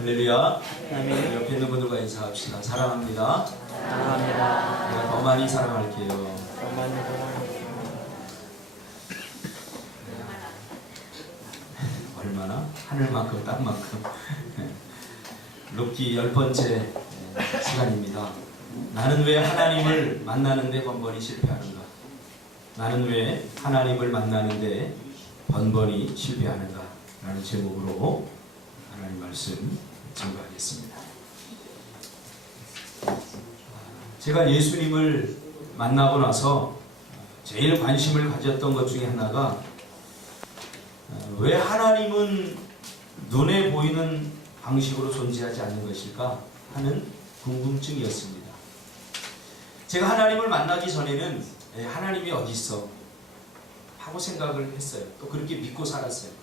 할렐루야. 아멘. 옆에 있는 분들과 인사합시다. 사랑합니다. 사랑합니다. 내가 더 많이 사랑할게요. 많이 사랑합니다. 얼마나? 하늘만큼 땅만큼. 룻기 10번째 시간입니다. 나는 왜 하나님을 만나는데 번번이 실패하는가? 나는 왜 하나님을 만나는데 번번이 실패하는가? 라는 제목으로 하나님 말씀 증거하겠습니다. 제가 예수님을 만나고 나서 제일 관심을 가졌던 것 중에 하나가 왜 하나님은 눈에 보이는 방식으로 존재하지 않는 것일까 하는 궁금증이었습니다. 제가 하나님을 만나기 전에는 하나님이 어디 있어? 하고 생각을 했어요. 또 그렇게 믿고 살았어요.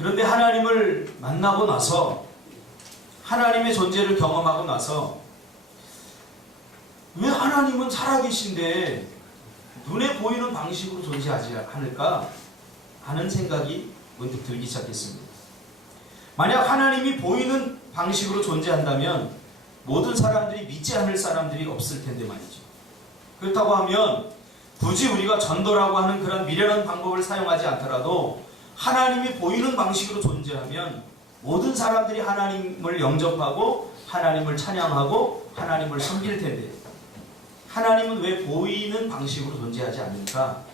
그런데 하나님을 만나고 나서 하나님의 존재를 경험하고 나서 왜 하나님은 살아계신데 눈에 보이는 방식으로 존재하지 않을까 하는 생각이 문득 들기 시작했습니다. 만약 하나님이 보이는 방식으로 존재한다면 모든 사람들이 믿지 않을 사람들이 없을 텐데 말이죠. 그렇다고 하면 굳이 우리가 전도라고 하는 그런 미련한 방법을 사용하지 않더라도 하나님이 보이는 방식으로 존재하면 모든 사람들이 하나님을 영접하고 하나님을 찬양하고 하나님을 섬길 텐데 하나님은 왜 보이는 방식으로 존재하지 않는가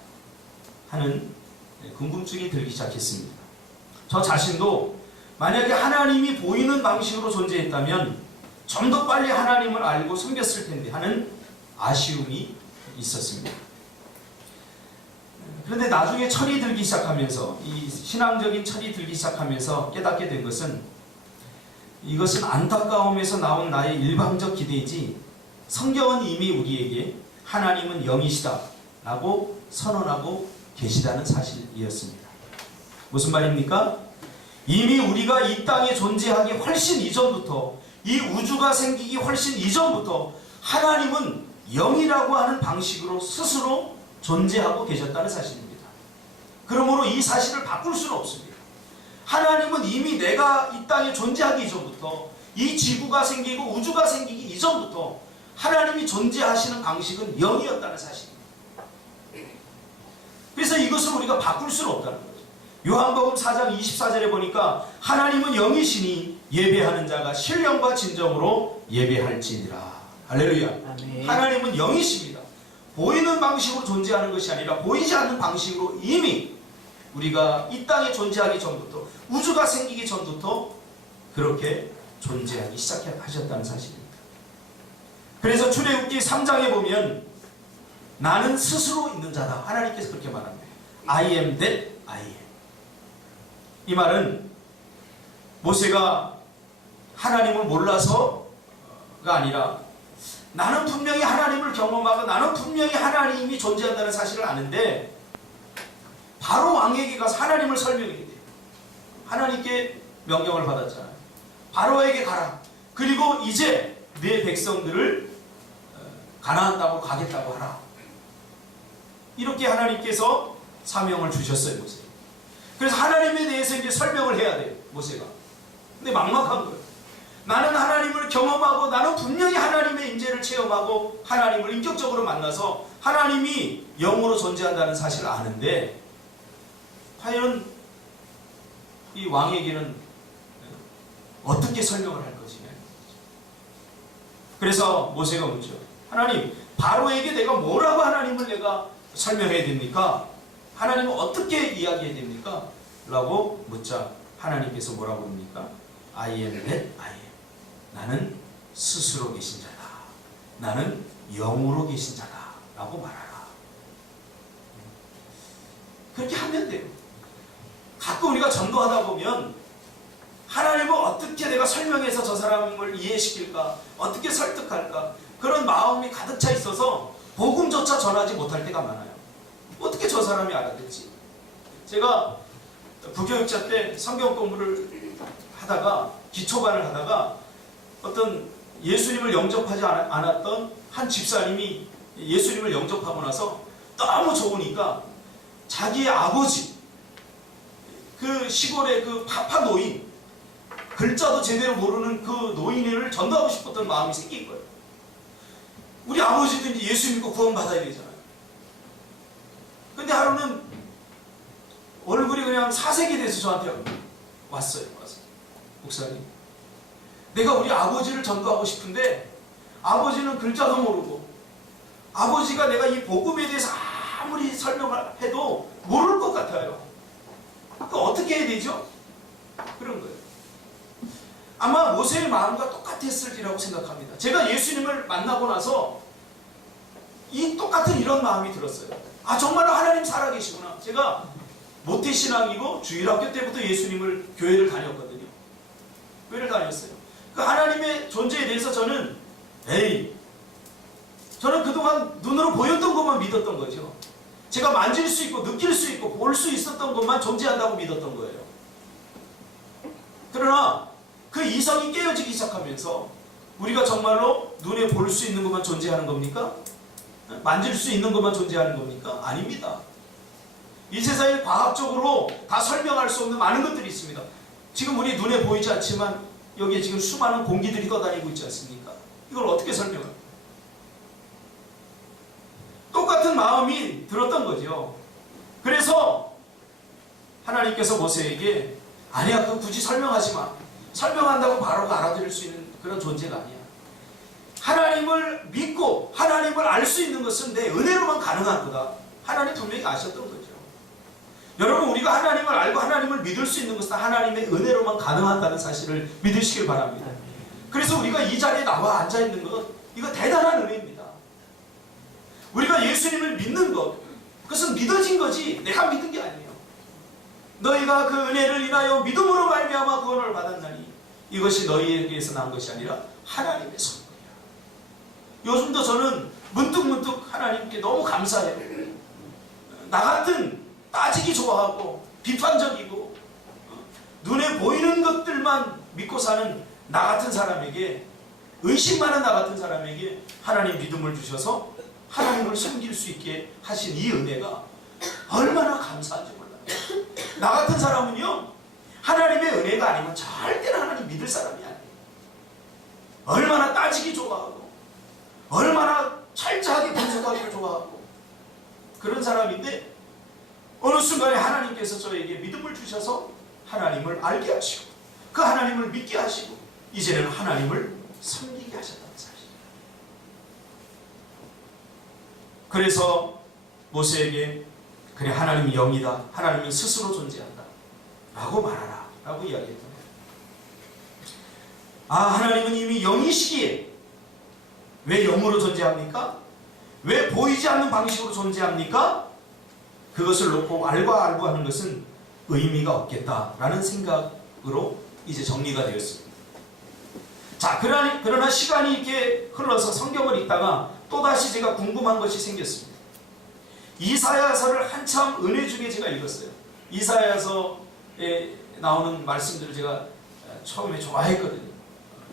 하는 궁금증이 들기 시작했습니다. 저 자신도 만약에 하나님이 보이는 방식으로 존재했다면 좀 더 빨리 하나님을 알고 섬겼을 텐데 하는 아쉬움이 있었습니다. 그런데 나중에 철이 들기 시작하면서 이 신앙적인 철이 들기 시작하면서 깨닫게 된 것은 이것은 안타까움에서 나온 나의 일방적 기대이지 성경은 이미 우리에게 하나님은 영이시다 라고 선언하고 계시다는 사실이었습니다. 무슨 말입니까? 이미 우리가 이 땅에 존재하기 훨씬 이전부터 이 우주가 생기기 훨씬 이전부터 하나님은 영이라고 하는 방식으로 스스로 존재하고 계셨다는 사실입니다. 그러므로 이 사실을 바꿀 수는 없습니다. 하나님은 이미 내가 이 땅에 존재하기 이전부터 이 지구가 생기고 우주가 생기기 이전부터 하나님이 존재하시는 방식은 영이었다는 사실입니다. 그래서 이것을 우리가 바꿀 수는 없다는 거죠. 요한복음 4장 24절에 보니까 하나님은 영이시니 예배하는 자가 신령과 진정으로 예배할지니라. 할렐루야. 아멘. 하나님은 영이십니다. 보이는 방식으로 존재하는 것이 아니라 보이지 않는 방식으로 이미 우리가 이 땅에 존재하기 전부터 우주가 생기기 전부터 그렇게 존재하기 시작하셨다는 사실입니다. 그래서 출애굽기 3장에 보면 나는 스스로 있는 자다. 하나님께서 그렇게 말합니다. I am that I am. 이 말은 모세가 하나님을 몰라서가 아니라 나는 분명히 하나님을 경험하고 나는 분명히 하나님이 존재한다는 사실을 아는데 바로 왕에게 가서 하나님을 설명해야 돼요. 하나님께 명령을 받았잖아요. 바로에게 가라. 그리고 이제 내 백성들을 가나안 땅으로 가겠다고 하라. 이렇게 하나님께서 사명을 주셨어요, 모세. 그래서 하나님에 대해서 이제 설명을 해야 돼요, 모세가. 근데 막막한 거예요. 나는 하나님을 경험하고 나는 분명히 하나님의 임재를 체험하고 하나님을 인격적으로 만나서 하나님이 영으로 존재한다는 사실을 아는데 과연 이 왕에게는 어떻게 설명을 할 것이냐. 그래서 모세가 묻죠. 하나님, 바로에게 내가 뭐라고 하나님을 내가 설명해야 됩니까? 하나님은 어떻게 이야기해야 됩니까? 라고 묻자 하나님께서 뭐라고 합니까? I am that I am. 나는 스스로 계신 자다. 나는 영으로 계신 자다. 라고 말하라. 그렇게 하면 돼요. 가끔 우리가 전도하다 보면 하나님을 어떻게 내가 설명해서 저 사람을 이해시킬까? 어떻게 설득할까? 그런 마음이 가득 차 있어서 복음조차 전하지 못할 때가 많아요. 어떻게 저 사람이 알아듣지? 제가 부교육자 때 성경 공부를 하다가 기초반을 하다가 어떤 예수님을 영접하지 않았던 한 집사님이 예수님을 영접하고 나서 너무 좋으니까 자기의 아버지 그 시골의 그 파파 노인 글자도 제대로 모르는 그 노인을 전도하고 싶었던 마음이 생긴 거예요. 우리 아버지도 이제 예수 믿고 구원받아야 되잖아요. 근데 하루는 얼굴이 그냥 사색이 돼서 저한테 왔어요. 목사님, 내가 우리 아버지를 전도하고 싶은데 아버지는 글자도 모르고 아버지가 내가 이 복음에 대해서 아무리 설명을 해도 모를 것 같아요. 그러니까 어떻게 해야 되죠? 그런 거예요. 아마 모세의 마음과 똑같았을지라고 생각합니다. 제가 예수님을 만나고 나서 이 똑같은 이런 마음이 들었어요. 아, 정말로 하나님 살아계시구나. 제가 모태신앙이고 주일학교 때부터 예수님을 교회를 다녔거든요. 교회를 다녔어요. 그 하나님의 존재에 대해서 저는 그동안 눈으로 보였던 것만 믿었던 거죠. 제가 만질 수 있고 느낄 수 있고 볼 수 있었던 것만 존재한다고 믿었던 거예요. 그러나 그 이성이 깨어지기 시작하면서 우리가 정말로 눈에 볼 수 있는 것만 존재하는 겁니까? 만질 수 있는 것만 존재하는 겁니까? 아닙니다. 이 세상에 과학적으로 다 설명할 수 없는 많은 것들이 있습니다. 지금 우리 눈에 보이지 않지만 여기에 지금 수많은 공기들이 떠다니고 있지 않습니까? 이걸 어떻게 설명할까요? 똑같은 마음이 들었던 거죠. 그래서 하나님께서 모세에게 아니야, 그거 굳이 설명하지 마. 설명한다고 바로 알아들을 수 있는 그런 존재가 아니야. 하나님을 믿고 하나님을 알 수 있는 것은 내 은혜로만 가능한 거다. 하나님 분명히 아셨던 거죠. 여러분, 우리가 하나님을 알고 하나님을 믿을 수 있는 것은 하나님의 은혜로만 가능하다는 사실을 믿으시길 바랍니다. 그래서 우리가 이 자리에 나와 앉아있는 것, 이거 대단한 은혜입니다. 우리가 예수님을 믿는 것, 그것은 믿어진 거지 내가 믿은 게 아니에요. 너희가 그 은혜를 인하여 믿음으로 말미암아 구원을 받았나니 이것이 너희에게서 난 것이 아니라 하나님의 선물이야. 요즘도 저는 문득문득 하나님께 너무 감사해요. 나 같은 따지기 좋아하고 비판적이고 눈에 보이는 것들만 믿고 사는 나 같은 사람에게, 의심 많은 나 같은 사람에게 하나님 믿음을 주셔서 하나님을 섬길 수 있게 하신 이 은혜가 얼마나 감사한지 몰라요. 나 같은 사람은요, 하나님의 은혜가 아니면 절대로 하나님 믿을 사람이 아니에요. 얼마나 따지기 좋아하고 얼마나 철저하게 분석하기를 좋아하고 그런 사람인데, 어느 순간에 하나님께서 저에게 믿음을 주셔서 하나님을 알게 하시고 그 하나님을 믿게 하시고 이제는 하나님을 섬기게 하셨다는 사실. 그래서 모세에게 그래, 하나님이 영이다, 하나님은 스스로 존재한다 라고 말하라 라고 이야기했던 거예요. 아, 하나님은 이미 영이시기에 왜 영으로 존재합니까? 왜 보이지 않는 방식으로 존재합니까? 그것을 놓고 알바하는 것은 의미가 없겠다라는 생각으로 이제 정리가 되었습니다. 자, 그러나 시간이 이렇게 흘러서 성경을 읽다가 또다시 제가 궁금한 것이 생겼습니다. 이사야서를 한참 은혜 중에 제가 읽었어요. 이사야서에 나오는 말씀들을 제가 처음에 좋아했거든요.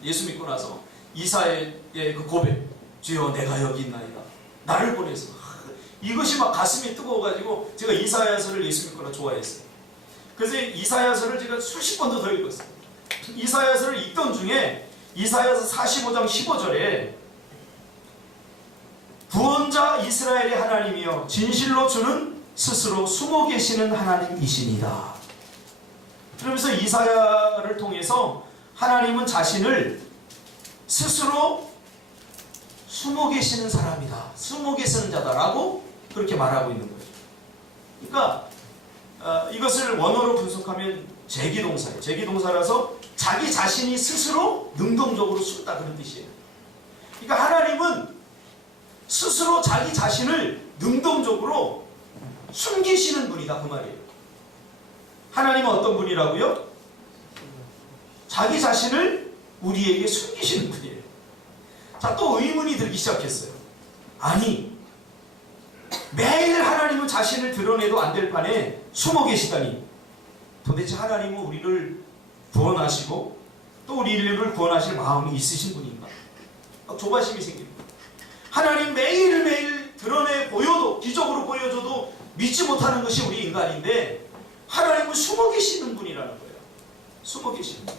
예수 믿고 나서 이사야의 그 고백, 주여 내가 여기 있나이다, 나를 보내서, 이것이 막 가슴이 뜨거워가지고 제가 이사야서를 예수 믿거나 좋아했어요. 그래서 이사야서를 제가 수십 번도 더 읽었어요. 이사야서를 읽던 중에 이사야서 45장 15절에 구원자 이스라엘의 하나님이여 진실로 주는 스스로 숨어 계시는 하나님이시니다. 그러면서 이사야를 통해서 하나님은 자신을 스스로 숨어 계시는 사람이다, 숨어 계시는 자다라고 그렇게 말하고 있는 거예요. 그러니까 이것을 원어로 분석하면 제기동사예요. 제기동사라서 자기 자신이 스스로 능동적으로 숨다, 그런 뜻이에요. 그러니까 하나님은 스스로 자기 자신을 능동적으로 숨기시는 분이다, 그 말이에요. 하나님은 어떤 분이라고요? 자기 자신을 우리에게 숨기시는 분이에요. 자, 또 의문이 들기 시작했어요. 아니, 매일 하나님은 자신을 드러내도 안 될 판에 숨어 계시다니, 도대체 하나님은 우리를 구원하시고 또 우리를 구원하실 마음이 있으신 분인가? 막 조바심이 생깁니다. 하나님 매일매일 드러내 보여도, 기적으로 보여줘도 믿지 못하는 것이 우리 인간인데 하나님은 숨어 계시는 분이라는 거예요. 숨어 계시는 분.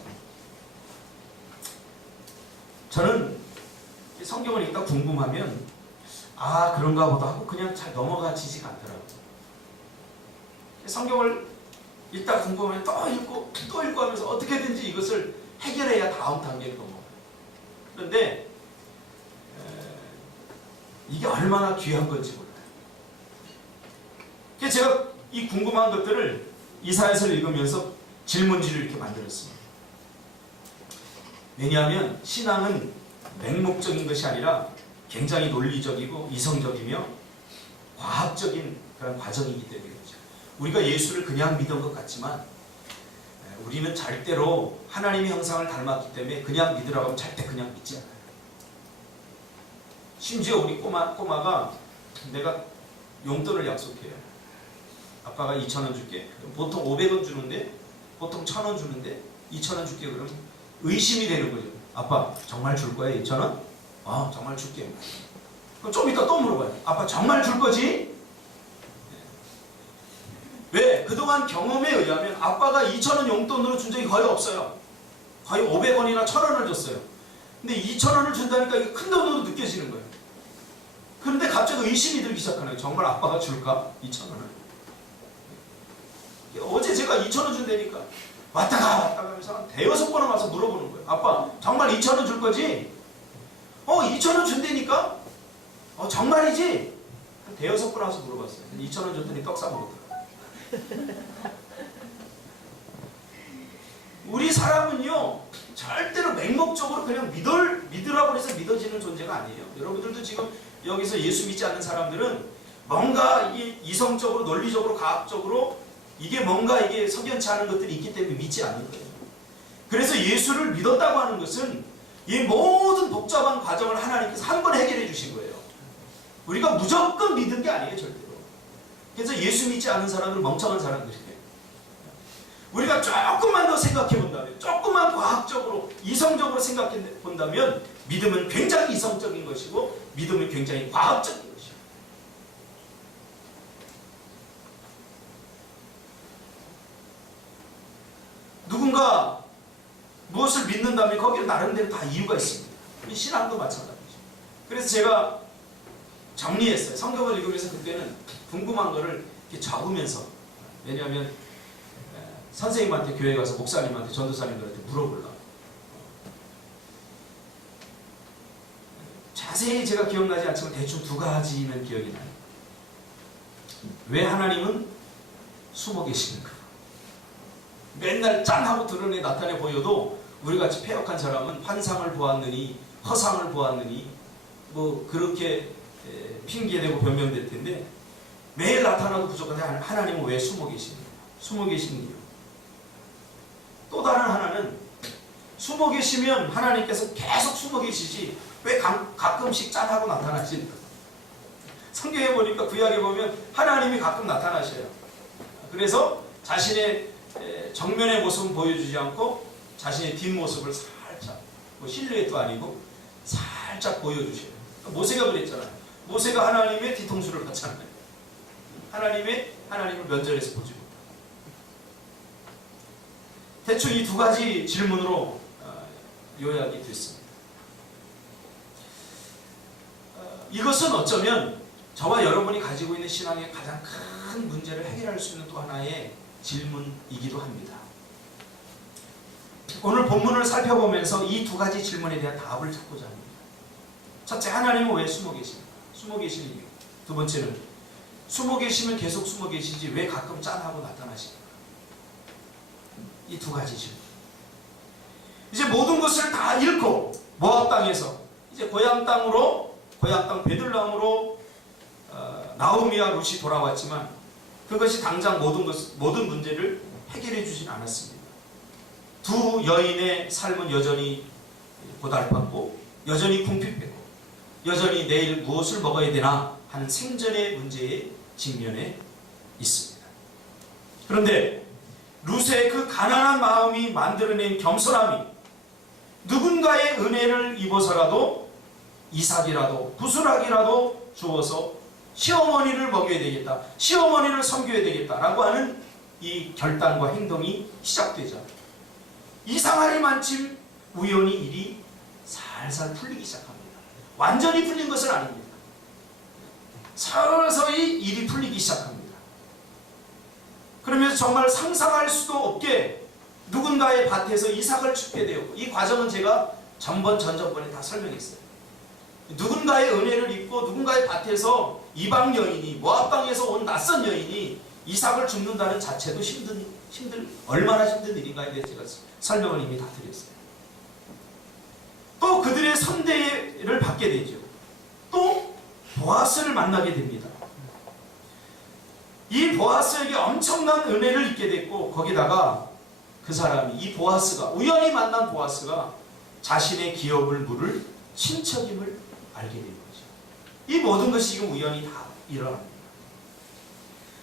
저는 성경을 읽다 궁금하면 아 그런가 보다 하고 그냥 잘 넘어가지지가 않더라고요. 성경을 읽다 궁금하면 또 읽고 또 읽고 하면서 어떻게든지 이것을 해결해야 다음 단계로 넘어가요. 그런데 이게 얼마나 귀한 건지 몰라요. 그래서 제가 이 궁금한 것들을 이사야서를 읽으면서 질문지를 이렇게 만들었습니다. 왜냐하면 신앙은 맹목적인 것이 아니라 굉장히 논리적이고 이성적이며 과학적인 그런 과정이기 때문에 그렇죠. 우리가 예수를 그냥 믿은 것 같지만 우리는 절대로 하나님의 형상을 닮았기 때문에 그냥 믿으라고 하면 절대 그냥 믿지 않아요. 심지어 우리 꼬마가 내가 용돈을 약속해요. 아빠가 2,000원 줄게. 보통 500원 주는데 보통 1,000원 주는데 2,000원 줄게. 그러면 의심이 되는 거죠. 아빠 정말 줄 거야 2,000원? 정말 줄게. 그럼 좀 이따 또 물어봐요. 아빠 정말 줄 거지? 왜? 그동안 경험에 의하면 아빠가 2,000원 용돈으로 준 적이 거의 없어요. 거의 500원이나 1,000원을 줬어요. 근데 2,000원을 준다니까 이게 큰 돈으로 느껴지는 거예요. 그런데 갑자기 의심이 들기 시작하는 거예요. 정말 아빠가 줄까? 2,000원을. 어제 제가 2,000원 준다니까 왔다가 하면서 한 대여섯 번을 와서 물어보는 거예요. 아빠 정말 2,000원 줄 거지? 2,000원 준다니까? 정말이지? 한 대여섯 번 와서 물어봤어요. 2,000원 줬더니 떡 사 먹었더라. 우리 사람은요 절대로 맹목적으로 그냥 믿으라고 해서 믿어지는 존재가 아니에요. 여러분들도 지금 여기서 예수 믿지 않는 사람들은 뭔가 이성적으로 논리적으로 과학적으로 이게 뭔가 이게 석연치 않은 것들이 있기 때문에 믿지 않는 거예요. 그래서 예수를 믿었다고 하는 것은 이 모든 복잡한 과정을 하나님께서 한 번 해결해 주신 거예요. 우리가 무조건 믿은 게 아니에요, 절대로. 그래서 예수 믿지 않는 사람들은 멍청한 사람들이에요. 우리가 조금만 더 생각해 본다면, 조금만 과학적으로, 이성적으로 생각해 본다면 믿음은 굉장히 이성적인 것이고 믿음은 굉장히 과학적인 것이에요. 누군가 무엇을 믿는다면 거기에 나름대로 다 이유가 있습니다. 신앙도 마찬가지죠. 그래서 제가 정리했어요. 성경을 읽으면서 그때는 궁금한 거를 이렇게 적으면서, 왜냐하면 선생님한테 교회 가서 목사님한테 전도사님들한테 물어보려고. 자세히 제가 기억나지 않지만 대충 두 가지는 기억이 나요. 왜 하나님은 숨어 계시는가? 맨날 짠 하고 드러내 나타내 보여도 우리같이 패역한 사람은 환상을 보았느니 허상을 보았느니 뭐 그렇게 핑계대고 변명될 텐데 매일 나타나도 부족한데 하나님은 왜 숨어 계시는가? 숨어 계시는 이유. 또 다른 하나는 숨어 계시면 하나님께서 계속 숨어 계시지 왜 가끔씩 짠하고 나타나시는가? 성경에 보니까 구약에 보면 하나님이 가끔 나타나셔요. 그래서 자신의 정면의 모습은 보여주지 않고 자신의 뒷모습을 살짝, 뭐 실루엣도 아니고 살짝 보여주셔요. 모세가 그랬잖아요. 모세가 하나님의 뒤통수를 봤잖아요. 하나님을 면전에서 보지 못하고. 대충 이 두 가지 질문으로 요약이 됐습니다. 이것은 어쩌면 저와 여러분이 가지고 있는 신앙의 가장 큰 문제를 해결할 수 있는 또 하나의 질문이기도 합니다. 오늘 본문을 살펴보면서 이 두 가지 질문에 대한 답을 찾고자 합니다. 첫째, 하나님은 왜 숨어 계십니까? 숨어 계시는 이유. 두 번째는 숨어 계시면 계속 숨어 계시지 왜 가끔 짠하고 나타나십니까? 이 두 가지 질문. 이제 모든 것을 다 잃고 모압 땅에서 이제 고향 땅 베들레헴으로 나오미와 룻이 돌아왔지만 그것이 당장 모든 문제를 해결해 주진 않았습니다. 두 여인의 삶은 여전히 고달팠고 여전히 궁핍했고 여전히 내일 무엇을 먹어야 되나 하는 생존의 문제에 직면해 있습니다. 그런데 룻의 그 가난한 마음이 만들어낸 겸손함이 누군가의 은혜를 입어서라도 이삭이라도 부스락이라도 주어서 시어머니를 먹여야 되겠다, 시어머니를 섬겨야 되겠다라고 하는 이 결단과 행동이 시작되자 이상하리만침 우연히 일이 살살 풀리기 시작합니다. 완전히 풀린 것은 아닙니다. 서서히 일이 풀리기 시작합니다. 그러면서 정말 상상할 수도 없게 누군가의 밭에서 이삭을 줍게 되었고, 이 과정은 제가 전번에 다 설명했어요. 누군가의 은혜를 입고 누군가의 밭에서 이방 여인이, 모압 땅에서 온 낯선 여인이 이삭을 줍는다는 자체도 얼마나 힘든 일인가에 대해서 제가 설명을 이미 다 드렸어요. 또 그들의 선대를 받게 되죠. 또 보아스를 만나게 됩니다. 이 보아스에게 엄청난 은혜를 입게 됐고, 거기다가 그 사람이, 이 보아스가, 우연히 만난 보아스가 자신의 기업을 물을 친척임을 알게 된 거죠. 이 모든 것이 지금 우연히 다 일어납니다.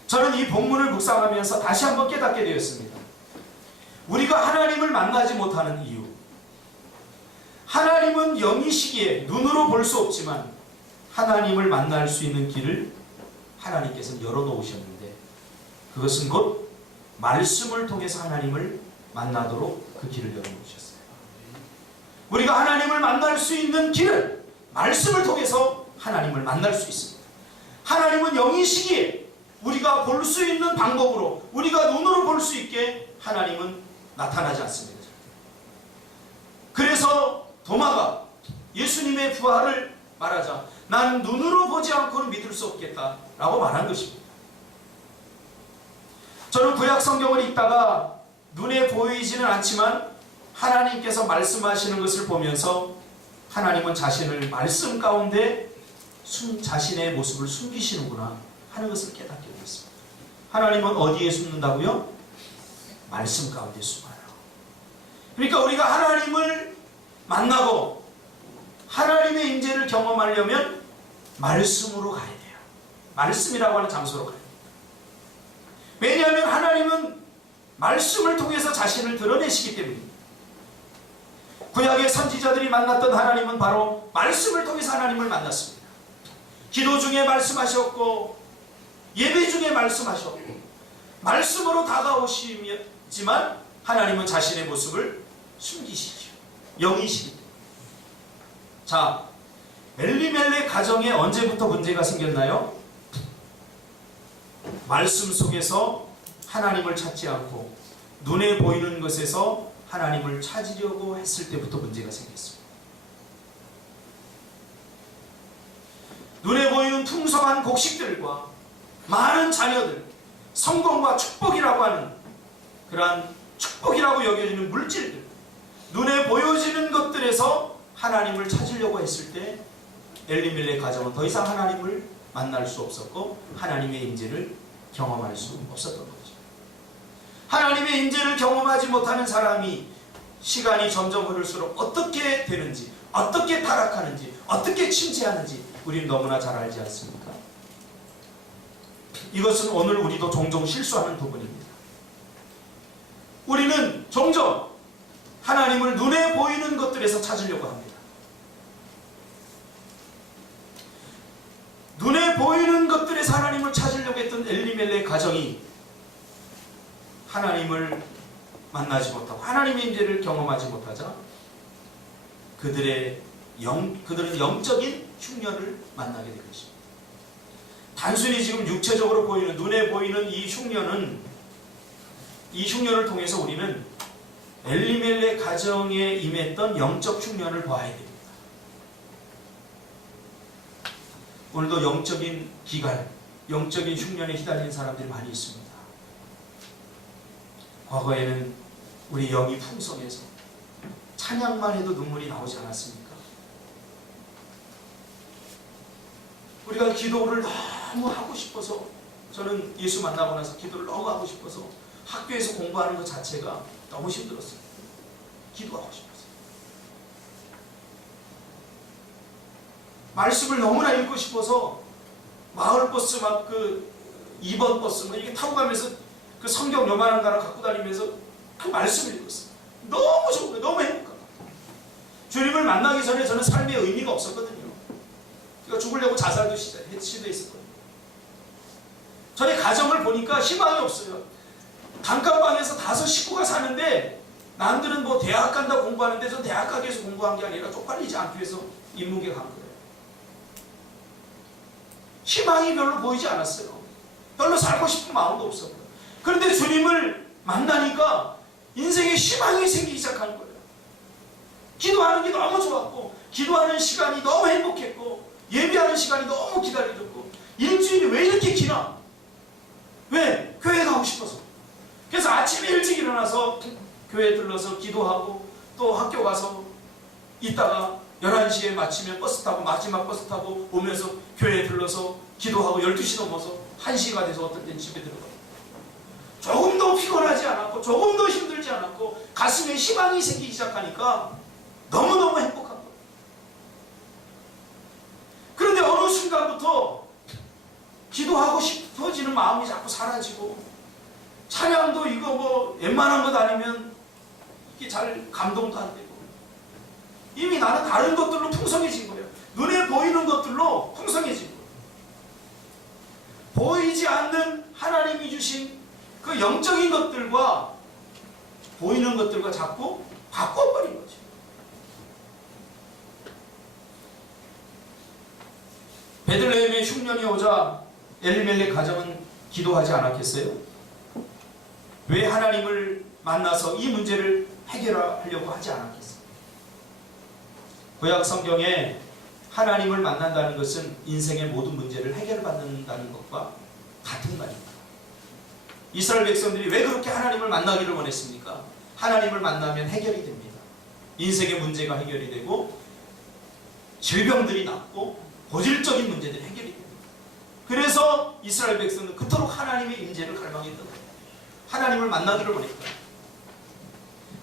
저는 이 본문을 묵상하면서 다시 한번 깨닫게 되었습니다. 우리가 하나님을 만나지 못하는 이유, 하나님은 영이시기에 눈으로 볼 수 없지만 하나님을 만날 수 있는 길을 하나님께서 열어놓으셨는데, 그것은 곧 말씀을 통해서 하나님을 만나도록 그 길을 열어놓으셨어요. 우리가 하나님을 만날 수 있는 길은 말씀을 통해서 하나님을 만날 수 있습니다. 하나님은 영이시기에 우리가 볼 수 있는 방법으로, 우리가 눈으로 볼 수 있게 하나님은 나타나지 않습니다. 그래서 도마가 예수님의 부활을 말하자 나는 눈으로 보지 않고는 믿을 수 없겠다 라고 말한 것입니다. 저는 구약 성경을 읽다가 눈에 보이지는 않지만 하나님께서 말씀하시는 것을 보면서 하나님은 자신을 말씀 가운데 자신의 모습을 숨기시는구나 하는 것을 깨닫게 됐습니다. 하나님은 어디에 숨는다고요? 말씀 가운데 숨어요. 그러니까 우리가 하나님을 만나고 하나님의 임재를 경험하려면 말씀으로 가야 돼요. 말씀이라고 하는 장소로 가야 돼요. 왜냐하면 하나님은 말씀을 통해서 자신을 드러내시기 때문입니다. 구약의 선지자들이 만났던 하나님은 바로 말씀을 통해서 하나님을 만났습니다. 기도 중에 말씀하셨고, 예배 중에 말씀하셨고, 말씀으로 다가오시지만 하나님은 자신의 모습을 숨기시죠. 영이시기 때문에. 자, 엘리멜렉 가정에 언제부터 문제가 생겼나요? 말씀 속에서 하나님을 찾지 않고 눈에 보이는 것에서 하나님을 찾으려고 했을 때부터 문제가 생겼습니다. 눈에 보이는 풍성한 곡식들과 많은 자녀들, 성공과 축복이라고 하는 그러한 축복이라고 여겨지는 물질들, 눈에 보여지는 것들에서 하나님을 찾으려고 했을 때 엘리멜렉 가정은 더 이상 하나님을 만날 수 없었고 하나님의 임재를 경험할 수 없었던 거죠. 하나님의 임재를 경험하지 못하는 사람이 시간이 점점 흐를수록 어떻게 되는지, 어떻게 타락하는지, 어떻게 침체하는지 우리는 너무나 잘 알지 않습니까? 이것은 오늘 우리도 종종 실수하는 부분입니다. 우리는 종종 하나님을 눈에 보이는 것들에서 찾으려고 합니다. 눈에 보이는 것들에서 하나님을 찾으려고 했던 엘리멜렉 가정이 하나님을 만나지 못하고 하나님의 임재를 경험하지 못하자 그들은 영적인 흉년을 만나게 된 것입니다. 단순히 지금 육체적으로 보이는, 눈에 보이는 이 흉년을 통해서 우리는 엘리멜렉 가정에 임했던 영적 흉년을 봐야 됩니다. 오늘도 영적인 기갈, 영적인 흉년에 휘달린 사람들이 많이 있습니다. 과거에는 우리 영이 풍성해서 찬양만 해도 눈물이 나오지 않았습니까? 우리가 기도를 너무 하고 싶어서, 저는 예수 만나고 나서 기도를 너무 하고 싶어서 학교에서 공부하는 것 자체가 너무 힘들었어요. 기도하고 싶어서. 말씀을 너무나 읽고 싶어서 마을버스 막 2번 버스 막 이렇게 타고 가면서 그 성경 요만한 거를 갖고 다니면서 그 말씀을 읽었어요. 너무 좋은 거예요. 너무 행복하고. 주님을 만나기 전에 저는 삶의 의미가 없었거든요. 그러니까 죽으려고 자살도 시도했었거든요. 저의 가정을 보니까 희망이 없어요. 단칸방에서 5 식구가 사는데 남들은 뭐 대학 간다 공부하는데 전 대학 가기 위해서 공부한 게 아니라 쪽팔리지 않기 위해서 인문계 간 거예요. 희망이 별로 보이지 않았어요. 별로 살고 싶은 마음도 없었고요. 그런데 주님을 만나니까 인생에 희망이 생기기 시작한 거예요. 기도하는 게 너무 좋았고, 기도하는 시간이 너무 행복했고, 예배하는 시간이 너무 기다려졌고, 일주일이 왜 이렇게 기나? 왜? 교회 가고 싶어서. 그래서 아침에 일찍 일어나서 교회에 들러서 기도하고, 또 학교 가서 있다가 11시에 마치면 버스 타고, 마지막 버스 타고 오면서 교회에 들러서 기도하고 12시 넘어서 1시가 돼서 어떨 땐 집에 들어가요. 조금도 피곤하지 않았고, 조금도 힘들지 않았고, 가슴에 희망이 생기기 시작하니까 너무너무 행복한 거예요. 그런데 어느 순간부터 기도하고 싶어지는 마음이 자꾸 사라지고, 찬양도 이거 뭐 웬만한 것 아니면 이게 잘 감동도 안 되고, 이미 나는 다른 것들로 풍성해진 거예요. 눈에 보이는 것들로 풍성해진 거예요. 보이지 않는 하나님이 주신 그 영적인 것들과 보이는 것들과 자꾸 바꿔버린 거죠. 베들레헴의 흉년이 오자 엘리멜렉 가정은 기도하지 않았겠어요? 왜 하나님을 만나서 이 문제를 해결하려고 하지 않았겠어요? 구약 성경에 하나님을 만난다는 것은 인생의 모든 문제를 해결받는다는 것과 같은 말입니다. 이스라엘 백성들이 왜 그렇게 하나님을 만나기를 원했습니까? 하나님을 만나면 해결이 됩니다. 인생의 문제가 해결이 되고, 질병들이 낫고, 고질적인 문제들이 해결이 됩니다. 그래서 이스라엘 백성은 그토록 하나님의 임재를 갈망했던 거예요. 하나님을 만나기를 원했다.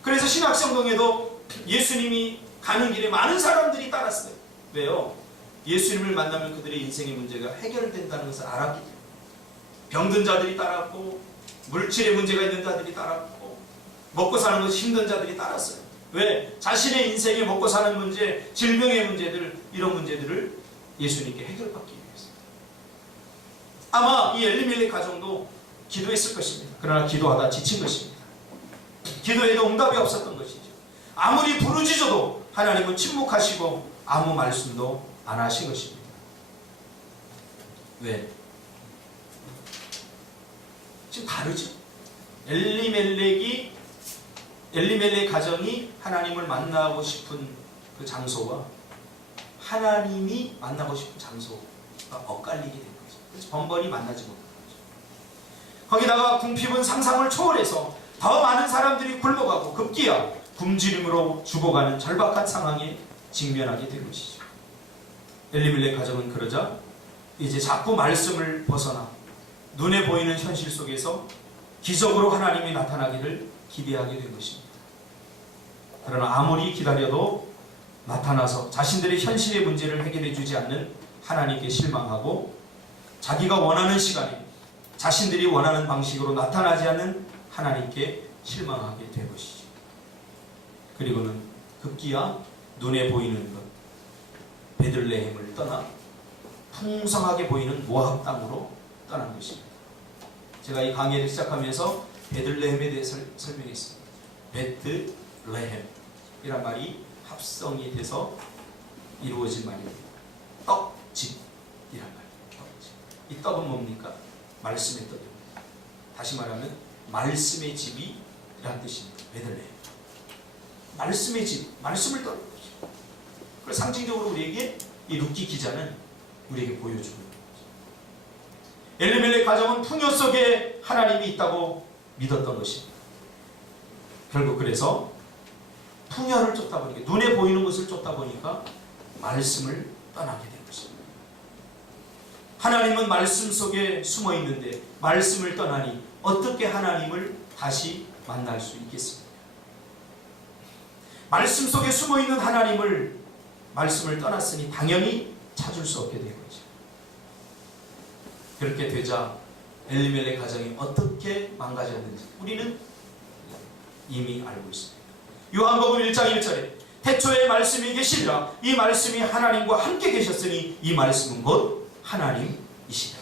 그래서 신약성경에도 예수님이 가는 길에 많은 사람들이 따랐어요. 왜요? 예수님을 만나면 그들의 인생의 문제가 해결된다는 것을 알았기 때문에. 병든 자들이 따랐고, 물질의 문제가 있는 자들이 따랐고, 먹고 사는 것이 힘든 자들이 따랐어요. 왜? 자신의 인생에 먹고 사는 문제, 질병의 문제들, 이런 문제들을 예수님께 해결받기 위해서. 아마 이 엘리멜렉 가정도 기도했을 것입니다. 그러나 기도하다 지친 것입니다. 기도에도 응답이 없었던 것이죠. 아무리 부르짖어도 하나님은 침묵하시고 아무 말씀도 안 하신 것입니다. 왜? 지금 다르죠. 엘리멜렉 가정이 하나님을 만나고 싶은 그 장소와 하나님이 만나고 싶은 장소가 엇갈리게 된 거죠. 그래서 번번이 만나지 못한 거죠. 거기다가 궁핍은 상상을 초월해서 더 많은 사람들이 굶어가고 급기야 굶주림으로 죽어가는 절박한 상황에 직면하게 된 것이죠. 엘리멜렉 가정은 그러자 이제 자꾸 말씀을 벗어나 눈에 보이는 현실 속에서 기적으로 하나님이 나타나기를 기대하게 된 것입니다. 그러나 아무리 기다려도 나타나서 자신들의 현실의 문제를 해결해 주지 않는 하나님께 실망하고, 자기가 원하는 시간에 자신들이 원하는 방식으로 나타나지 않는 하나님께 실망하게 된 것이죠. 그리고는 급기야 눈에 보이는 것 베들레헴을 떠나 풍성하게 보이는 모압 땅으로 떠난 것입니다. 제가 이 강의를 시작하면서 베들레헴에 대해서 설명했습니다. 베들레헴이란 말이 합성이 돼서 이루어진 말입니다. 떡집이란 말. 떡집. 이 떡은 뭡니까? 말씀의 떡입니다. 다시 말하면 말씀의 집이란 뜻입니다. 베들레헴. 말씀의 집, 말씀을 떠는 거죠. 그래서 상징적으로 우리에게 이 루키 기자는 우리에게 보여주는 거죠. 엘리멜렉 가정은 풍요 속에 하나님이 있다고 믿었던 것입니다. 결국 그래서 풍요를 쫓다 보니까, 눈에 보이는 것을 쫓다 보니까 말씀을 떠나게 된 것입니다. 하나님은 말씀 속에 숨어 있는데 말씀을 떠나니 어떻게 하나님을 다시 만날 수 있겠습니까? 말씀 속에 숨어 있는 하나님을, 말씀을 떠났으니 당연히 찾을 수 없게 된 거죠. 그렇게 되자 엘리멜렉 가정이 어떻게 망가졌는지 우리는 이미 알고 있습니다. 요한복음 1장 1절에 태초에 말씀이 계시니라 이 말씀이 하나님과 함께 계셨으니 이 말씀은 곧 하나님이시다.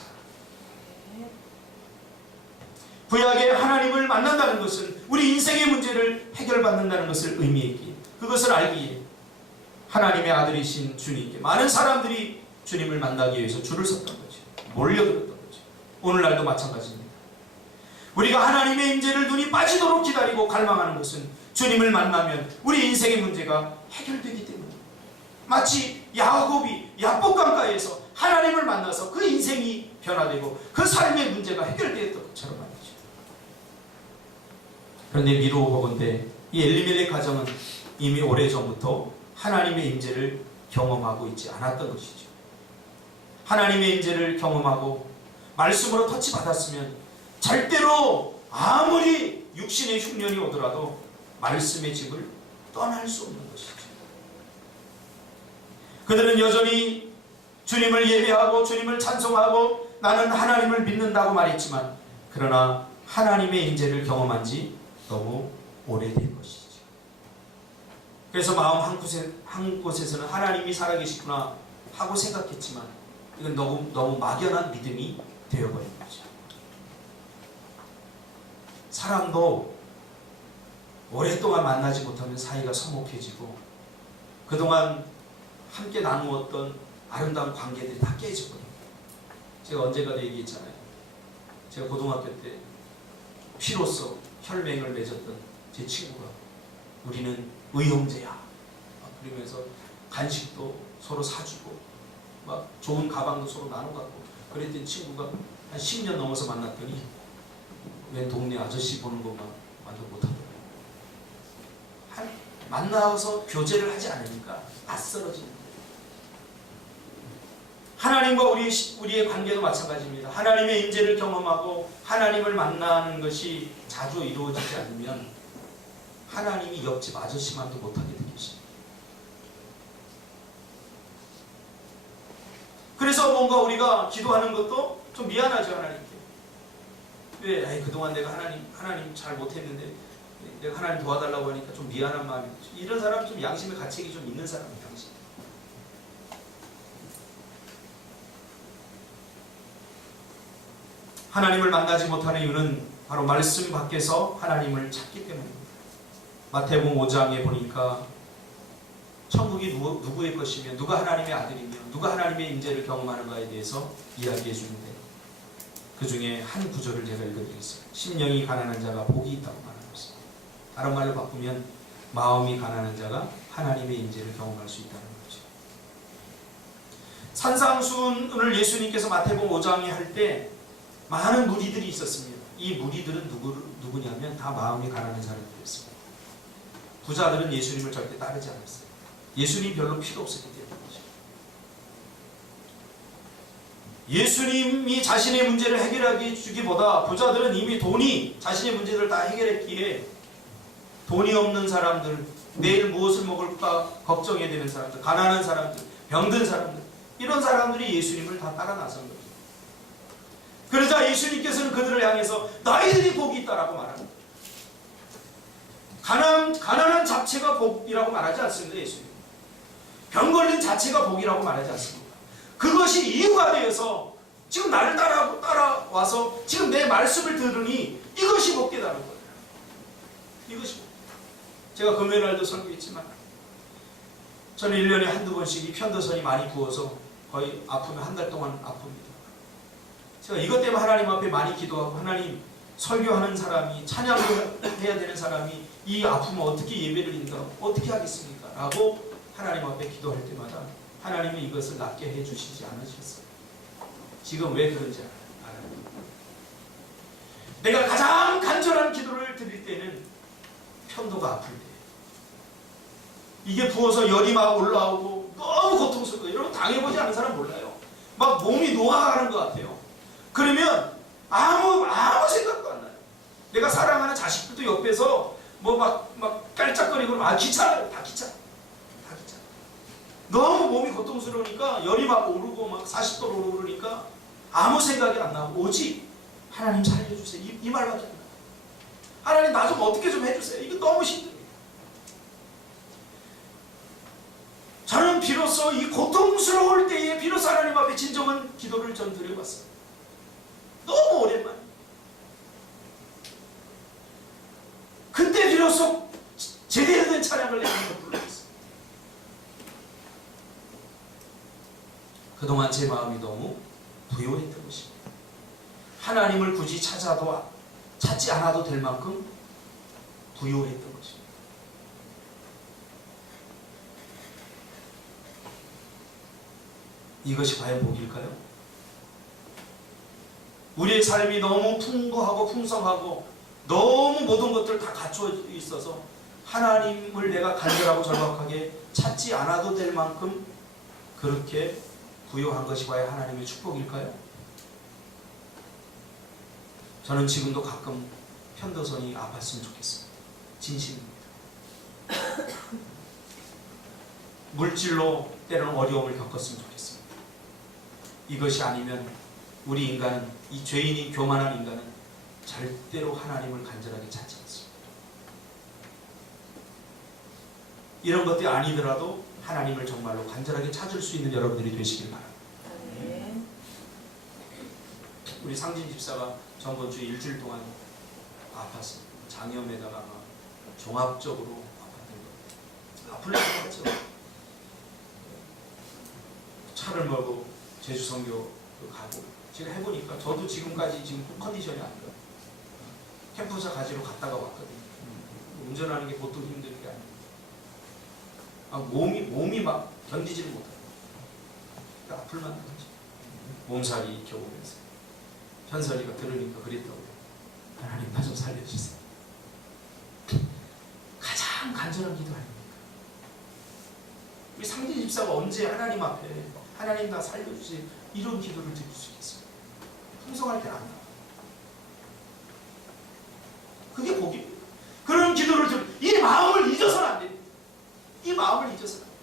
구약의 하나님을 만난다는 것은 우리 인생의 문제를 해결받는다는 것을 의미했기에, 그것을 알기에 하나님의 아들이신 주님께 많은 사람들이 주님을 만나기 위해서 줄을 섰던 거죠. 몰려들었던 거죠. 오늘날도 마찬가지입니다. 우리가 하나님의 임재를 눈이 빠지도록 기다리고 갈망하는 것은 주님을 만나면 우리 인생의 문제가 해결되기 때문입니다. 마치 야곱이 야복강가에서 하나님을 만나서 그 인생이 변화되고 그 삶의 문제가 해결되었던 것처럼 말이죠. 그런데 미루어보건대 이 엘리멜렉 가정은 이미 오래전부터 하나님의 임재를 경험하고 있지 않았던 것이죠. 하나님의 임재를 경험하고 말씀으로 터치받았으면 절대로 아무리 육신의 흉년이 오더라도 말씀의 집을 떠날 수 없는 것이죠. 그들은 여전히 주님을 예배하고 주님을 찬송하고 나는 하나님을 믿는다고 말했지만, 그러나 하나님의 임재를 경험한 지 너무 오래된 것이죠. 그래서 마음 한 곳에서는 하나님이 살아계시구나 하고 생각했지만 이건 너무 막연한 믿음이 되어버린 거죠. 사람도 오랫동안 만나지 못하면 사이가 서먹해지고 그동안 함께 나누었던 아름다운 관계들이 다 깨져버립니다. 제가 언젠가도 얘기했잖아요. 제가 고등학교 때 피로써 혈맹을 맺었던 제 친구가 우리는 의형제야 그러면서 간식도 서로 사주고 막 좋은 가방도 서로 나눠갖고 그랬던 친구가 한 10년 넘어서 만났더니 웬 동네 아저씨 보는 것만 완전 못하더라고요. 만나서 교제를 하지 않으니까 낯설어지는 거예요. 하나님과 우리의 관계도 마찬가지입니다. 하나님의 임재를 경험하고 하나님을 만나는 것이 자주 이루어지지 않으면 하나님이 옆집 아저씨만도 못하게 된 것입니다. 그래서 뭔가 우리가 기도하는 것도 좀 미안하죠, 하나님께. 왜? 그동안 내가 하나님 잘 못했는데 내가 하나님 도와달라고 하니까 좀 미안한 마음이 들죠. 이런 사람 좀 양심의 가책이 좀 있는 사람이에요, 양심. 하나님을 만나지 못하는 이유는 바로 말씀 밖에서 하나님을 찾기 때문입니다. 마태복음 5장에 보니까 천국이 누구의 것이며 누가 하나님의 아들이며 누가 하나님의 임재를 경험하는가에 대해서 이야기해 주는데 그 중에 한 구절을 제가 읽어드리겠습니다. 심령이 가난한 자가 복이 있다고 말하고 있습니다. 다른 말로 바꾸면 마음이 가난한 자가 하나님의 임재를 경험할 수 있다는 거죠. 산상수훈을 예수님께서 마태복음 5장에 할 때 많은 무리들이 있었습니다. 이 무리들은 누구냐면 다 마음이 가난한 사람들이었습니다. 부자들은 예수님을 절대 따르지 않았어요. 예수님 별로 필요 없었기 때문이죠. 예수님이 자신의 문제를 해결하게 주기보다 부자들은 이미 자신의 문제를 다 해결했기에 돈이 없는 사람들, 내일 무엇을 먹을까 걱정해야 되는 사람들, 가난한 사람들, 병든 사람들, 이런 사람들이 예수님을 다 따라 나선 거죠. 그러자 예수님께서는 그들을 향해서 너희들이 복이 있다라고 말합니다. 가난한 자체가 복이라고 말하지 않습니다. 예수님. 병 걸린 자체가 복이라고 말하지 않습니다. 그것이 이유가 되어서 지금 나를 따라와서 지금 내 말씀을 들으니 이것이 복되다는 거예요. 이것이 복. 제가 금요일날도 설교했지만 저는 1년에 한두 번씩 이 편도선이 많이 부어서 거의 아프면 한 달 동안 아픕니다. 제가 이것 때문에 하나님 앞에 많이 기도하고 하나님 설교하는 사람이 찬양을 해야 되는 사람이 이 아픔을 어떻게 예배를 드린다 어떻게 하겠습니까? 라고 하나님 앞에 기도할 때마다 하나님은 이것을 낫게 해주시지 않으셨어요. 지금 왜 그런지 알아요. 내가 가장 간절한 기도를 드릴 때는 편도가 아플 때 이게 부어서 열이 막 올라오고 너무 고통스럽고 여러분 당해보지 않은 사람 몰라요. 막 몸이 녹아가는 것 같아요. 그러면 아무 생각도 안 나요. 내가 사랑하는 자식들도 옆에서 뭐 막 깔짝거리고 귀찮아요. 다 귀찮아. 너무 몸이 고통스러우니까 열이 막 오르고 막 40도로 오르고 그러니까 아무 생각이 안 나고 오직 하나님 살려주세요. 이 말밖에 안 나요. 하나님 나 좀 어떻게 좀 해주세요. 이거 너무 힘들어요. 저는 비로소 이 고통스러울 때에 비로소 하나님 앞에 진정한 기도를 전 드려봤어요. 너무 오랜만에. 참된 찬양을 내는 불러줬어요. 그동안 제 마음이 너무 부요했던 것입니다. 하나님을 굳이 찾지 않아도 될 만큼 부요했던 것입니다. 이것이 과연 복일까요? 우리의 삶이 너무 풍부하고 풍성하고 너무 모든 것들 다 갖춰 있어서 하나님을 내가 간절하고 절박하게 찾지 않아도 될 만큼 그렇게 부요한 것이 과연 하나님의 축복일까요? 저는 지금도 가끔 편도선이 아팠으면 좋겠습니다. 진심입니다. 물질로 때로는 어려움을 겪었으면 좋겠습니다. 이것이 아니면 우리 인간은, 이 죄인이 교만한 인간은 절대로 하나님을 간절하게 찾지 않습니다. 이런 것들이 아니더라도 하나님을 정말로 간절하게 찾을 수 있는 여러분들이 되시길 바랍니다. 우리 상진 집사가 전번 주 일주일 동안 아팠습니다. 장염에다가 종합적으로 아팠던 거. 아플 것 같죠. 차를 몰고 제주 선교 가고 제가 해보니까 저도 지금까지 지금 컨디션이 안 좋아요. 캠프사 가지러 갔다가 왔거든요. 운전하는 게 보통 힘든 게 아니에요. 몸이 막 견디지를 못해요. 아플만 하지. 몸살이 겨우면서 현설이가 들으니까 그랬다고요. 하나님 나 좀 살려주세요. 가장 간절한 기도 아닙니까? 우리 상진 집사가 언제 하나님 앞에 하나님 나 살려주세요 이런 기도를 드릴 수 있겠어요? 풍성할 때는 안 나와요. 그게 복입니다. 그런 기도를 드리고 이 마음을 잊어서는 안 됩니다. 이 마음을 잊어서는 안 됩니다.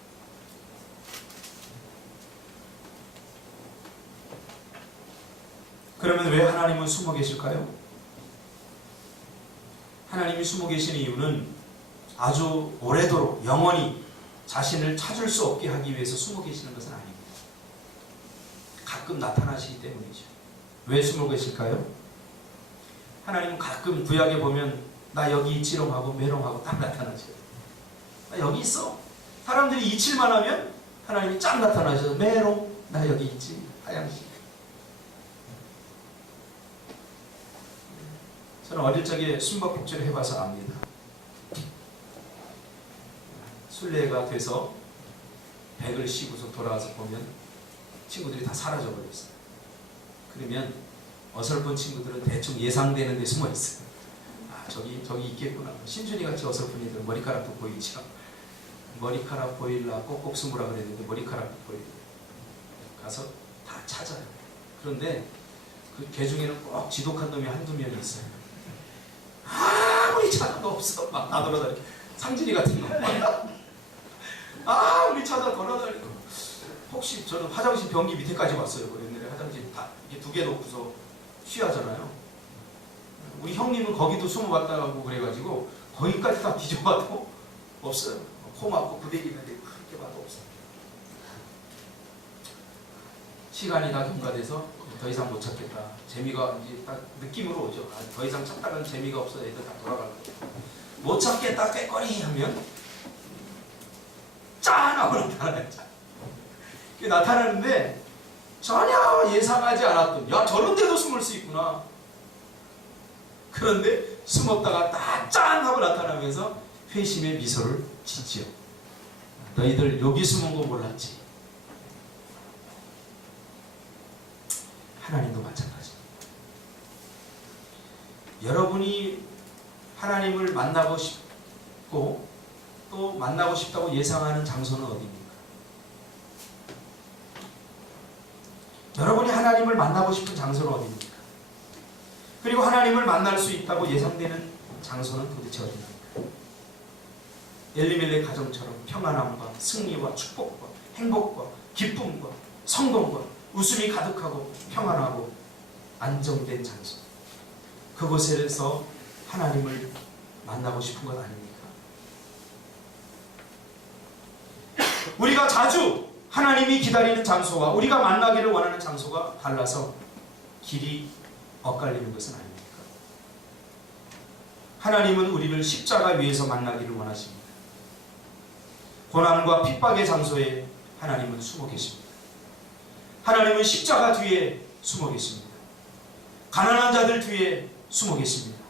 그러면 왜 하나님은 숨어 계실까요? 하나님이 숨어 계신 이유는 아주 오래도록 영원히 자신을 찾을 수 없게 하기 위해서 숨어 계시는 것은 아닙니다. 가끔 나타나시기 때문이죠. 왜 숨어 계실까요? 하나님은 가끔 구약에 보면 나 여기 있지롱하고 메롱하고 딱 나타나죠. 나 여기 있어. 사람들이 잊힐만 하면 하나님이 쫙 나타나셔서 메롱 나 여기 있지. 하양시. 저는 어릴 적에 숨바꼭질을 해봐서 압니다. 순례가 돼서 백을 씌고서 돌아와서 보면 친구들이 다 사라져 버렸어요. 그러면 어설픈 친구들은 대충 예상되는 데 숨어 있어요. 아 저기 있겠구나. 신준이 같이 어설픈 이들은 머리카락도 보이죠. 머리카락 보일라 꼭꼭 숨으라 그랬는데 머리카락도 보이고 가서 다 찾아요. 그런데 그 개 중에는 꼭 지독한 놈이 한두 명이 있어요. 아무리 찾아도 없어. 막 나돌아다니고 상진이 같은 놈. 아무리 찾아 돌아다니고 혹시 저는 화장실 변기 밑에까지 왔어요. 옛날에 화장실 다 이게 두 개 놓고서 쉬하잖아요. 우리 형님은 거기도 숨어봤다고 그래가지고 거기까지 다 뒤져봐도 없어요. 코 막고 부대기 있는데 그렇게 봐도 없어요. 시간이 다 경과돼서 더 이상 못 찾겠다. 재미가 이제 딱 느낌으로 오죠. 아, 더 이상 찾다가는 재미가 없어. 애들 다 돌아갈 거예요. 못 찾겠다 꾀꼬리 하면 짠 하고 나타나요. 나타나는데 전혀 예상하지 않았던 야 저런 데도 숨을 수 있구나. 그런데 숨었다가 딱 짠 하고 나타나면서 회심의 미소를 짓지요. 너희들 여기 숨은 거 몰랐지? 하나님도 마찬가지입니다. 여러분이 하나님을 만나고 싶고 또 만나고 싶다고 예상하는 장소는 어디입니까? 여러분이 하나님을 만나고 싶은 장소는 어디입니까? 그리고 하나님을 만날 수 있다고 예상되는 장소는 도대체 어디입니까? 엘리멜렉 가정처럼 평안함과 승리와 축복과 행복과 기쁨과 성공과 웃음이 가득하고 평안하고 안정된 장소. 그곳에서 하나님을 만나고 싶은 것 아닙니까? 우리가 자주 하나님이 기다리는 장소와 우리가 만나기를 원하는 장소가 달라서 길이 엇갈리는 것은 아닙니까? 하나님은 우리를 십자가 위에서 만나기를 원하십니다. 고난과 핍박의 장소에 하나님은 숨어 계십니다. 하나님은 십자가 뒤에 숨어 계십니다. 가난한 자들 뒤에 숨어 계십니다.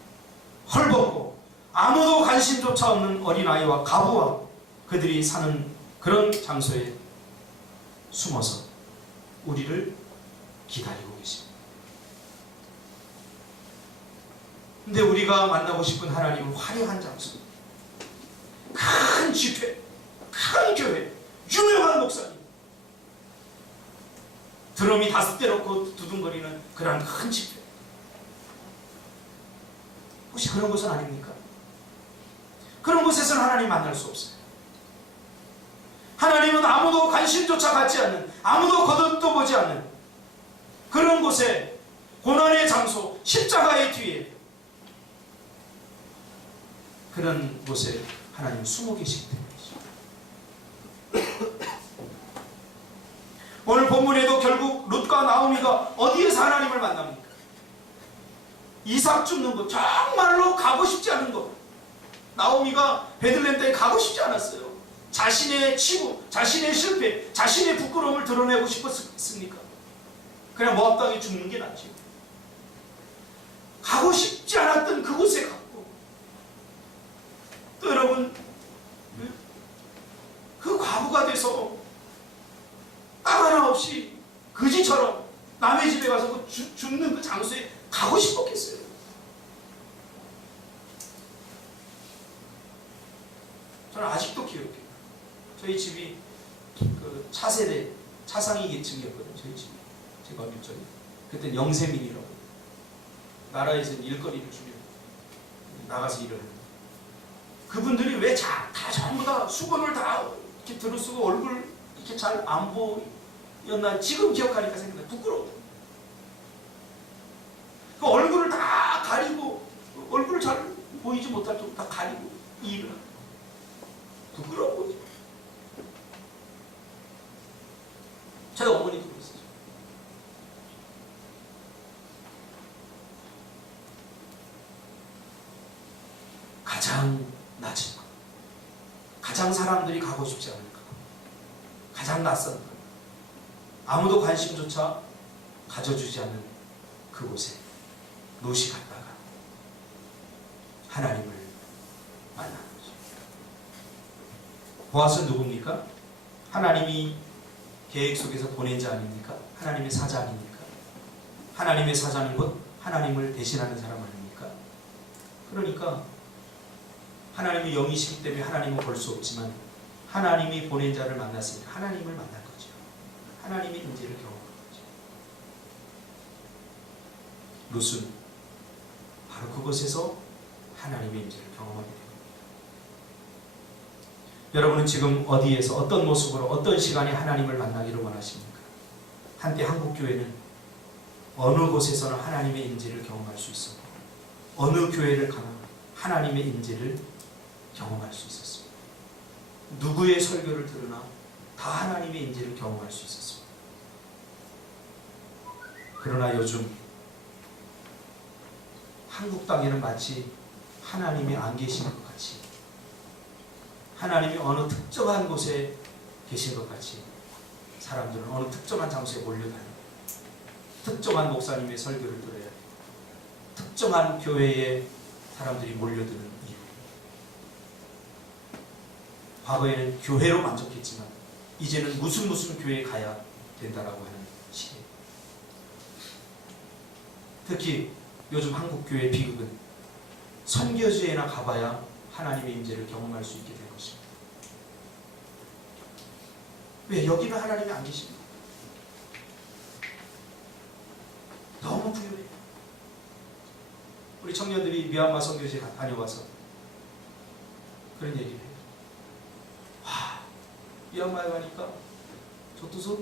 헐벗고 아무도 관심조차 없는 어린아이와 과부와 그들이 사는 그런 장소에 숨어서 우리를 기다리고 계십니다. 근데 우리가 만나고 싶은 하나님은 화려한 장소, 큰 집회, 큰 교회, 유명한 목사님, 드럼이 5대 놓고 두둥거리는 그런 큰 집회. 혹시 그런 곳은 아닙니까? 그런 곳에서는 하나님 만날 수 없어요. 하나님은 아무도 관심조차 갖지 않는, 아무도 거듭도 보지 않는 그런 곳에, 고난의 장소, 십자가의 뒤에, 그런 곳에 하나님 숨어 계시기 때문이죠. 오늘 본문에도 결국 룻과 나오미가 어디에서 하나님을 만납니까? 이삭 죽는 것, 정말로 가고 싶지 않은 것. 나오미가 베들레헴 땅에 가고 싶지 않았어요. 자신의 치부, 자신의 실패, 자신의 부끄러움을 드러내고 싶었습니까? 그냥 모압 땅에 죽는 게 낫죠. 가고 싶지 않았던 그곳에 갔고, 또 여러분, 그 과부가 돼서 땅 하나 없이 거지처럼 남의 집에 가서 그 죽는 그 장소에 가고 싶었겠어요. 저는 아직도 기억해요. 저희 집이 그 차세대, 차상위 계층이었거든요. 저희 집이. 제가 어릴 적에. 그때는 영세민이라고. 나라에서는 일거리를 주면 나가서 일을 해요. 그분들이 왜 다 전부 다 수건을 다 이렇게 들어쓰고 얼굴 이렇게 잘 안 보였나 지금 기억하니까 생각나요. 부끄러워. 그 얼굴을 다 가리고, 얼굴을 잘 보이지 못할 정도 다 가리고 일을 하고. 부끄러운 거죠. 저희 어머니도 그랬어요. 가장 낮은 것, 가장 사람들이 가고 싶지 않은 것, 가장 낯선 것, 아무도 관심조차 가져주지 않는 그곳에 롯이 갔다가 하나님을 만나는 거죠. 보아스는 누굽니까? 하나님이 계획 속에서 보낸 자 아닙니까? 하나님의 사자 아닙니까? 하나님의 사자는 곧 하나님을 대신하는 사람 아닙니까? 그러니까 하나님이 영이시기 때문에 하나님은 볼 수 없지만 하나님이 보낸 자를 만났으니까 하나님을 만난 거죠. 하나님의 임재를 경험한 거죠. 롯은 바로 그곳에서 하나님의 임재를 경험하게 됩니다. 여러분은 지금 어디에서 어떤 모습으로 어떤 시간에 하나님을 만나기를 원하십니까? 한때 한국교회는 어느 곳에서나 하나님의 임재를 경험할 수 있었고 어느 교회를 가나 하나님의 임재를 경험할 수 있었습니다. 누구의 설교를 들으나 다 하나님의 임재를 경험할 수 있었습니다. 그러나 요즘 한국 땅에는 마치 하나님이 안 계신 것 같이, 하나님이 어느 특정한 곳에 계신 것 같이 사람들은 어느 특정한 장소에 몰려다니고 특정한 목사님의 설교를 들어야 해요. 특정한 교회에 사람들이 몰려드는 이유. 과거에는 교회로 만족했지만 이제는 무슨 교회에 가야 된다라고 하는 시대. 특히 요즘 한국교회 비극은 선교지에나 가봐야 하나님의 임재를 경험할 수 있게 된 것입니다. 왜? 여기는 하나님이 안 계십니다. 너무 부유해요. 우리 청년들이 미얀마 선교지에 다녀와서 그런 얘기를 해요. 와, 미얀마에 가니까 저도서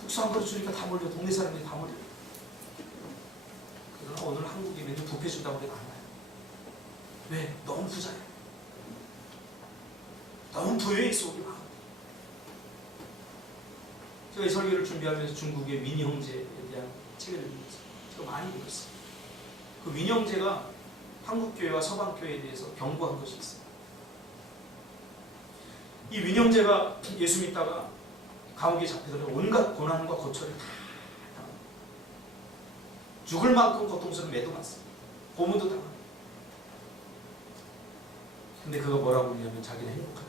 국수 한 그릇 주니까 다 몰려. 동네 사람들이 다 몰려. 그러나 오늘 한국에 맨날 뷔페 준다고 해도 안 와요. 왜? 너무 부자예요. 너무 부유해 있어 우리 마음. 제가 이 설교를 준비하면서 중국의 민 형제에 대한 책을 읽었어요. 제가 많이 읽었어요. 그 민 형제가 한국교회와 서방교회에 대해서 경고한 것이 있어요. 이 win형제가 예수 믿다가 감옥에 잡히더니 온갖 고난과 고초를 다 당합니다. 죽을 만큼 고통스러운 매도 맞습니다. 고문도 당합니다. 근데 그가 뭐라고 그러냐면 자기는 행복하다.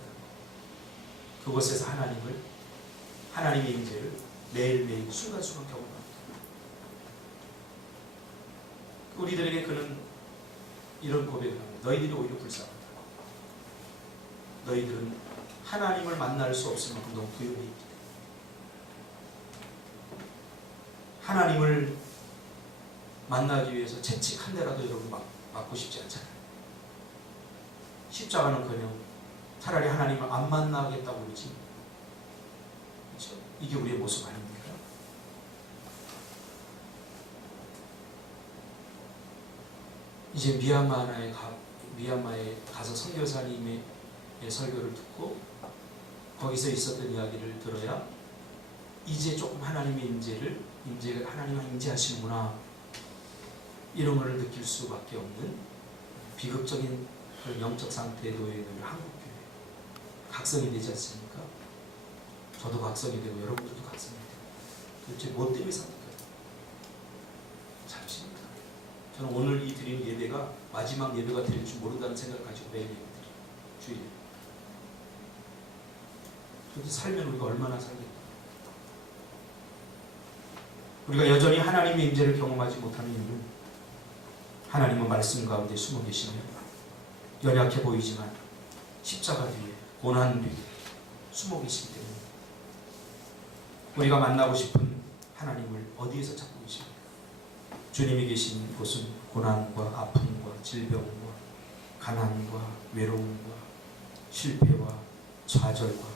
그곳에서 하나님의 임재를 매일매일 순간순간 경험합니다. 우리들에게 그는 이런 고백을 합니다. 너희들이 오히려 불쌍하다. 너희들은 하나님을 만날 수 없을 만큼 너무 부유해 있기 때문에 하나님을 만나기 위해서 채찍 한 대라도 여러분 맞고 싶지 않잖아요. 십자가는커녕 차라리 하나님을 안 만나겠다고 그러지. 그렇죠? 이게 우리의 모습 아닙니까? 이제 미얀마에 가서 선교사님의 설교를 듣고 거기서 있었던 이야기를 들어야 이제 조금 하나님의 임재가 하나님이 임재하시는구나 이런 것을 느낄 수밖에 없는 비극적인 그런 영적 상태에 놓여 있는 한국교회 각성이 되지 않습니까? 저도 각성이 되고 여러분들도 각성이 되고 도대체 뭐 때문에 삽니까? 잠시입니다. 저는 오늘 이 드린 예배가 마지막 예배가 될 줄 모른다는 생각을 가지고 매일 예배 드려요. 주일에. 도대체 살면 우리가 얼마나 살겠다. 우리가 여전히 하나님의 임재를 경험하지 못하는 이유는 하나님은 말씀 가운데 숨어 계시며 연약해 보이지만 십자가 뒤에 고난 뒤에 숨어 계시기 때문에 우리가 만나고 싶은 하나님을 어디에서 찾고 계십니까? 주님이 계신 곳은 고난과 아픔과 질병과 가난과 외로움과 실패와 좌절과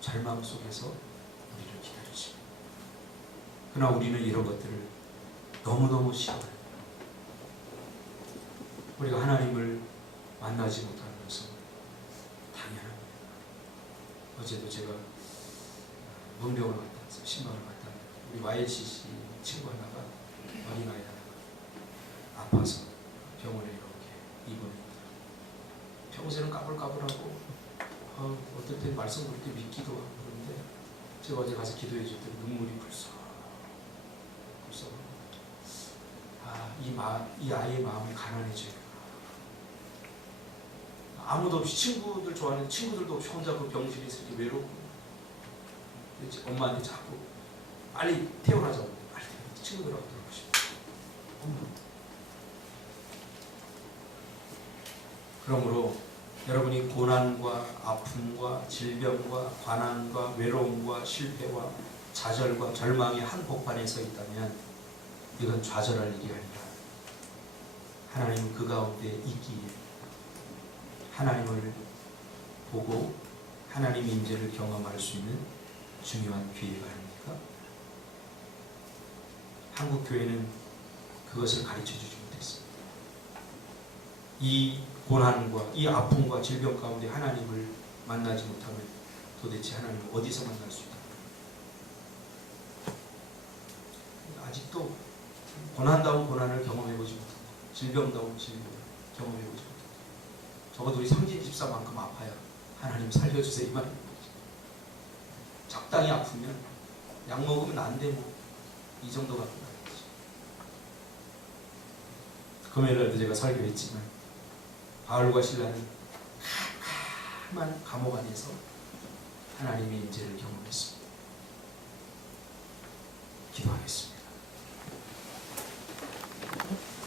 절망 속에서 우리를 기다리십니다. 그러나 우리는 이런 것들을 너무너무 싫어해요. 우리가 하나님을 만나지 못하는 것은 당연합니다. 어제도 제가 문병을 갔다 왔어요. 신방을 갔다 왔어요. 우리 YLCC 친구 하나가 어린아이 하나가 아파서 병원에 이렇게 입원했더라고요. 평소에는 까불까불하고 어떨 땐 말씀 그렇게 믿기도 하고 그런데 제가 어제 가서 기도해 줬더니 눈물이 불써 이 아이의 마음이 가난해져요. 아무도 없이 친구들 좋아하는 친구들도 없이 혼자 그 병실에 있을 때 외롭고 엄마한테 자꾸 빨리 태어나자고 빨리 친구들하고 들어가고 싶어. 그러므로 여러분이 고난과 아픔과 질병과 관한과 외로움과 실패와 좌절과 절망의 한복판에 서 있다면 이건 좌절할 일이 아니라 하나님은 그 가운데 있기에 하나님을 보고 하나님의 임재를 경험할 수 있는 중요한 기회가 아닙니까? 한국교회는 그것을 가르쳐주지 못했습니다. 이 고난과 이 아픔과 질병 가운데 하나님을 만나지 못하면 도대체 하나님을 어디서 만날 수 있다? 아직도 고난다운 고난을 경험해보지 못하고 질병다운 질병을 경험해보지 못하고 적어도 우리 삼진 집사만큼 아파야 하나님 살려주세요 이 말입니다. 적당히 아프면 약 먹으면 안 돼 뭐 이 정도 갖고 나야지. 금요일날도 제가 설교했지만 바울과 신라는 캄캄한 감옥 안에서 하나님의 임재를 경험했습니다. 기도하겠습니다.